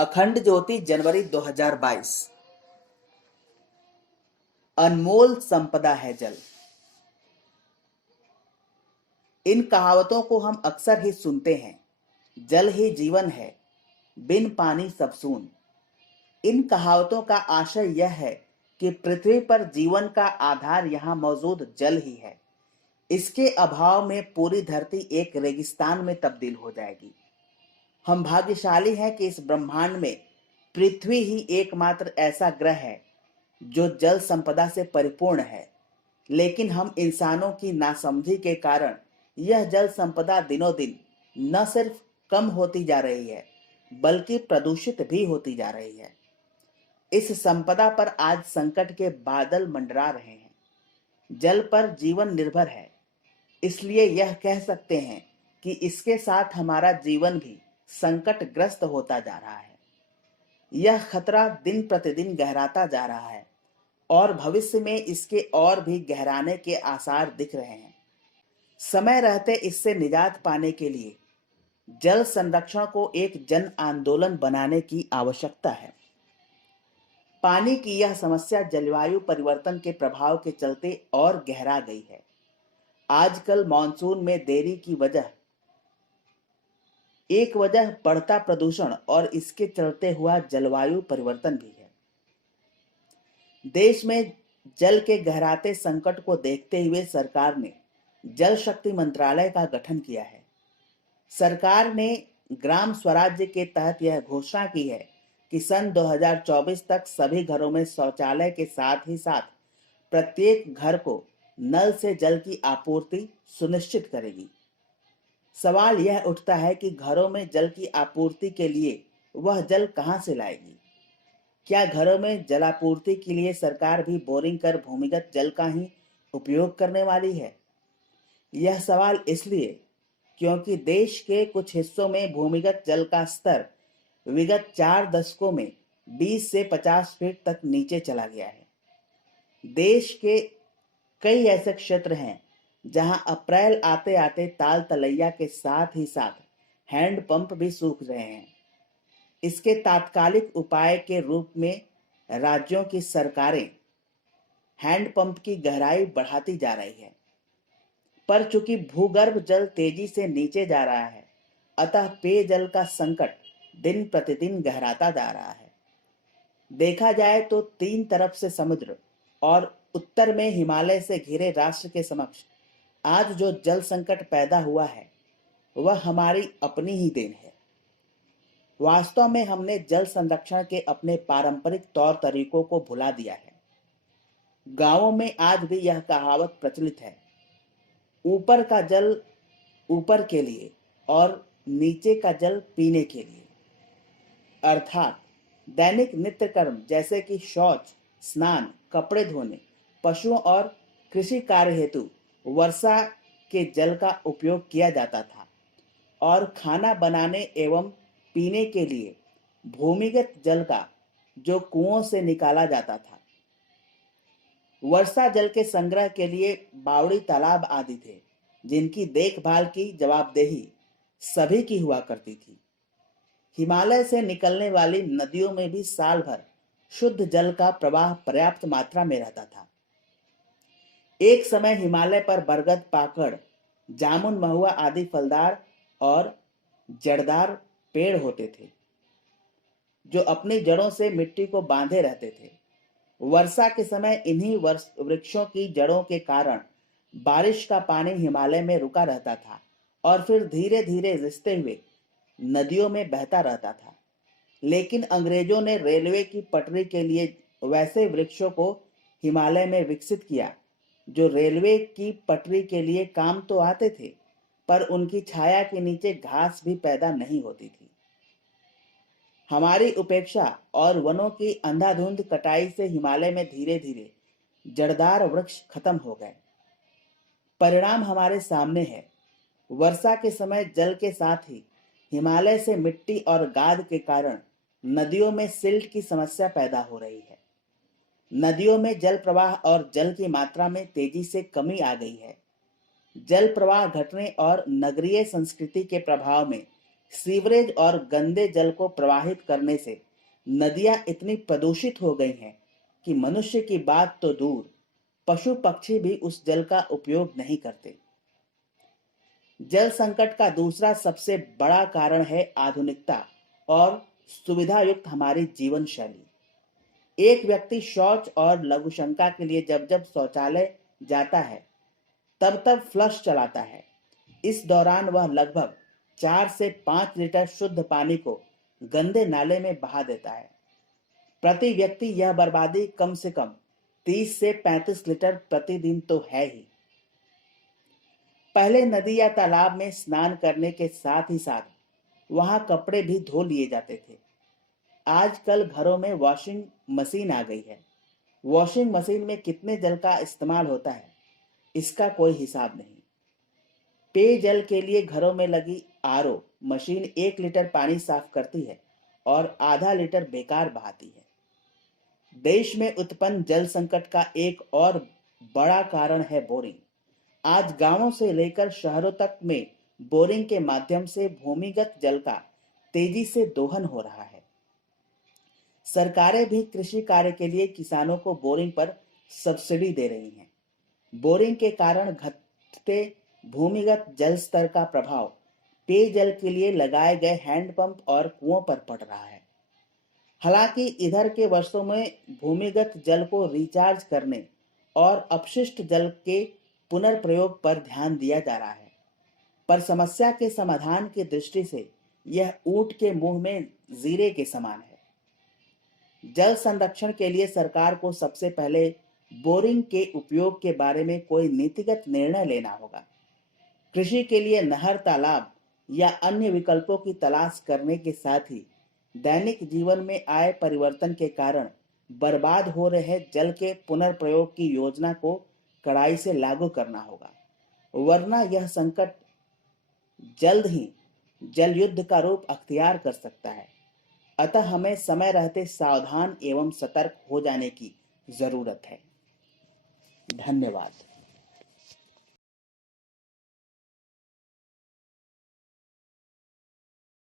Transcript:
अखंड ज्योति जनवरी 2022। अनमोल संपदा है जल। इन कहावतों को हम अक्सर ही सुनते हैं। जल ही जीवन है, बिन पानी सब सून। इन कहावतों का आशय यह है कि पृथ्वी पर जीवन का आधार यहाँ मौजूद जल ही है। इसके अभाव में पूरी धरती एक रेगिस्तान में तब्दील हो जाएगी। हम भाग्यशाली हैं कि इस ब्रह्मांड में पृथ्वी ही एकमात्र ऐसा ग्रह है जो जल संपदा से परिपूर्ण है। लेकिन हम इंसानों की नासमझी के कारण यह जल संपदा दिनों दिन न सिर्फ कम होती जा रही है, बल्कि प्रदूषित भी होती जा रही है। इस संपदा पर आज संकट के बादल मंडरा रहे हैं। जल पर जीवन निर्भर है, इसलिए यह कह सकते हैं कि इसके साथ हमारा जीवन भी संकटग्रस्त होता जा रहा है। यह खतरा दिन प्रतिदिन गहराता जा रहा है और भविष्य में इसके और भी गहराने के आसार दिख रहे हैं। समय रहते इससे निजात पाने के लिए जल संरक्षण को एक जन आंदोलन बनाने की आवश्यकता है। पानी की यह समस्या जलवायु परिवर्तन के प्रभाव के चलते और गहरा गई है। आजकल मॉनसून में देरी की एक वजह बढ़ता प्रदूषण और इसके चलते हुआ जलवायु परिवर्तन भी है। देश में जल के गहराते संकट को देखते हुए सरकार ने जल शक्ति मंत्रालय का गठन किया है। सरकार ने ग्राम स्वराज्य के तहत यह घोषणा की है कि सन 2024 तक सभी घरों में शौचालय के साथ ही साथ प्रत्येक घर को नल से जल की आपूर्ति सुनिश्चित करेगी। सवाल यह उठता है कि घरों में जल की आपूर्ति के लिए वह जल कहां से लाएगी? क्या घरों में जलापूर्ति के लिए सरकार भी बोरिंग कर भूमिगत जल का ही उपयोग करने वाली है? यह सवाल इसलिए क्योंकि देश के कुछ हिस्सों में भूमिगत जल का स्तर विगत 4 दशकों में 20 से 50 फीट तक नीचे चला गया है। देश के कई ऐसे क्षेत्र हैं जहां अप्रैल आते आते ताल तलैया के साथ ही साथ हैंडपंप भी सूख रहे हैं। इसके तात्कालिक उपाय के रूप में राज्यों की सरकारें हैंडपंप की गहराई बढ़ाती जा रही है, पर चूंकि भूगर्भ जल तेजी से नीचे जा रहा है, अतः पेयजल का संकट दिन प्रतिदिन गहराता जा रहा है। देखा जाए तो 3 तरफ से समुद्र और उत्तर में हिमालय से घिरे राष्ट्र के समक्ष आज जो जल संकट पैदा हुआ है, वह हमारी अपनी ही देन है। वास्तव में हमने जल संरक्षण के अपने पारंपरिक तौर तरीकों को भुला दिया है। गांवों में आज भी यह कहावत प्रचलित है, ऊपर का जल ऊपर के लिए और नीचे का जल पीने के लिए। अर्थात दैनिक नित्य कर्म जैसे कि शौच, स्नान, कपड़े धोने, पशुओं और कृषि कार्य हेतु वर्षा के जल का उपयोग किया जाता था और खाना बनाने एवं पीने के लिए भूमिगत जल का जो कुओं से निकाला जाता था। वर्षा जल के संग्रह के लिए बावड़ी तालाब आदि थे, जिनकी देखभाल की जवाबदेही सभी की हुआ करती थी। हिमालय से निकलने वाली नदियों में भी साल भर शुद्ध जल का प्रवाह पर्याप्त मात्रा में रहता था। एक समय हिमालय पर बरगद, पाकड़, जामुन, महुआ आदि फलदार और जड़दार पेड़ होते थे, जो अपनी जड़ों से मिट्टी को बांधे रहते थे। वर्षा के समय इन्हीं वृक्षों की जड़ों के कारण बारिश का पानी हिमालय में रुका रहता था और फिर धीरे धीरे रिसते हुए नदियों में बहता रहता था। लेकिन अंग्रेजों ने रेलवे की पटरी के लिए वैसे वृक्षों को हिमालय में विकसित किया जो रेलवे की पटरी के लिए काम तो आते थे, पर उनकी छाया के नीचे घास भी पैदा नहीं होती थी। हमारी उपेक्षा और वनों की अंधाधुंध कटाई से हिमालय में धीरे धीरे जड़दार वृक्ष खत्म हो गए। परिणाम हमारे सामने है। वर्षा के समय जल के साथ ही हिमालय से मिट्टी और गाद के कारण नदियों में सिल्ट की समस्या पैदा हो रही है। नदियों में जल प्रवाह और जल की मात्रा में तेजी से कमी आ गई है। जल प्रवाह घटने और नगरीय संस्कृति के प्रभाव में सीवरेज और गंदे जल को प्रवाहित करने से नदियां इतनी प्रदूषित हो गई हैं कि मनुष्य की बात तो दूर, पशु पक्षी भी उस जल का उपयोग नहीं करते। जल संकट का दूसरा सबसे बड़ा कारण है आधुनिकता और सुविधा युक्त हमारी जीवन शैली। एक व्यक्ति शौच और लघुशंका के लिए जब जब शौचालय जाता है तब तब फ्लश चलाता है। इस दौरान वह लगभग 4 से 5 लीटर शुद्ध पानी को गंदे नाले में बहा देता है। प्रति व्यक्ति यह बर्बादी कम से कम 30 से 35 लीटर प्रतिदिन तो है ही। पहले नदी या तालाब में स्नान करने के साथ ही साथ वहां कपड़े भी धो लिए जाते थे। आजकल घरों में वॉशिंग मशीन आ गई है। वॉशिंग मशीन में कितने जल का इस्तेमाल होता है, इसका कोई हिसाब नहीं। पेयजल के लिए घरों में लगी आरओ मशीन 1 लीटर पानी साफ करती है और आधा लीटर बेकार बहाती है। देश में उत्पन्न जल संकट का एक और बड़ा कारण है बोरिंग। आज गांवों से लेकर शहरों तक में बोरिंग के माध्यम से भूमिगत जल का तेजी से दोहन हो रहा है। सरकारें भी कृषि कार्य के लिए किसानों को बोरिंग पर सब्सिडी दे रही हैं। बोरिंग के कारण घटते भूमिगत जल स्तर का प्रभाव पेयजल के लिए लगाए गए हैंडपंप और कुओं पर पड़ रहा है। हालांकि इधर के वर्षों में भूमिगत जल को रिचार्ज करने और अपशिष्ट जल के पुनर्प्रयोग पर ध्यान दिया जा रहा है, पर समस्या के समाधान की दृष्टि से यह ऊंट के मुंह में जीरे के समान है। जल संरक्षण के लिए सरकार को सबसे पहले बोरिंग के उपयोग के बारे में कोई नीतिगत निर्णय लेना होगा। कृषि के लिए नहर, तालाब या अन्य विकल्पों की तलाश करने के साथ ही दैनिक जीवन में आए परिवर्तन के कारण बर्बाद हो रहे जल के पुनर्प्रयोग की योजना को कड़ाई से लागू करना होगा, वरना यह संकट जल्द ही जल युद्ध का रूप अख्तियार कर सकता है। अतः हमें समय रहते सावधान एवं सतर्क हो जाने की जरूरत है। धन्यवाद।